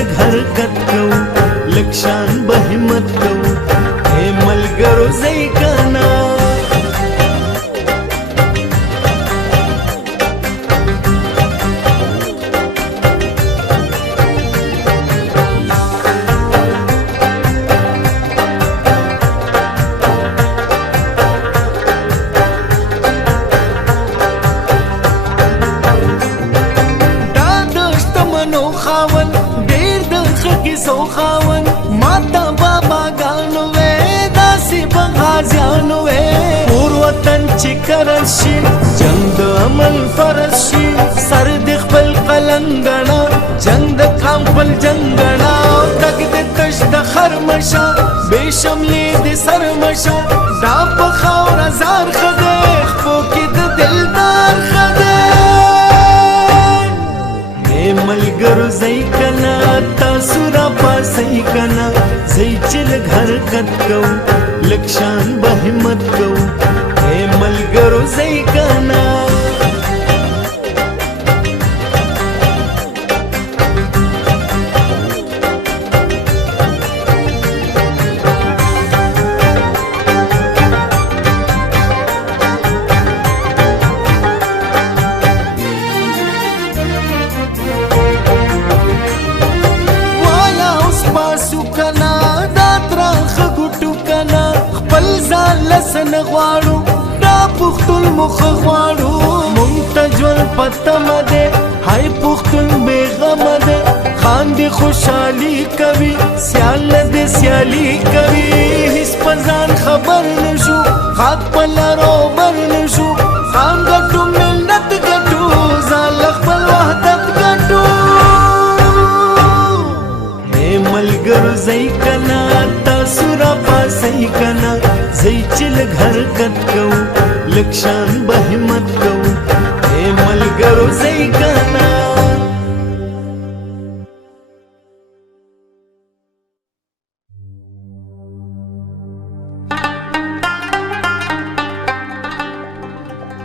لږ حرکت کوو لږ شان به همت کوو اے ملګرو ځئ کنه سو خاون ماتا بابا گانو وے داسی بغازیانو وے پور وطن چی کرشی جنگ دا عمل فرشی سر دی خپل قلنگنا جنگ دا کام خپل جنگنا تک دی تش دا خرمشا بے شملی دی سرمشا دا پخاور ازار خدے خپو کی دا دلدار خدے اے ملګرو ځئ کنه تاسو را پاسئ کنه ځئ چې لږ حرکت کوو لږ شان به همت کوو اے ملګرو ځئ کنه لسن غواړو دا پختون مخ غواړو منتجل پتم ده هاي پختون بیغم ده خاندي خوشحالي کوي سیال دې سیالي کوي هیڅ پزان خبر نشو خاک پلارو بر نشو خان ګټو ملت ګټو زال خپل وحدت ګټو اے ملګرو ځئ کنه تاسو را پاسئ کنه ځئ چې لږ حرکت کوو لږ شان به همت کوو اے ملګرو ځئ کنه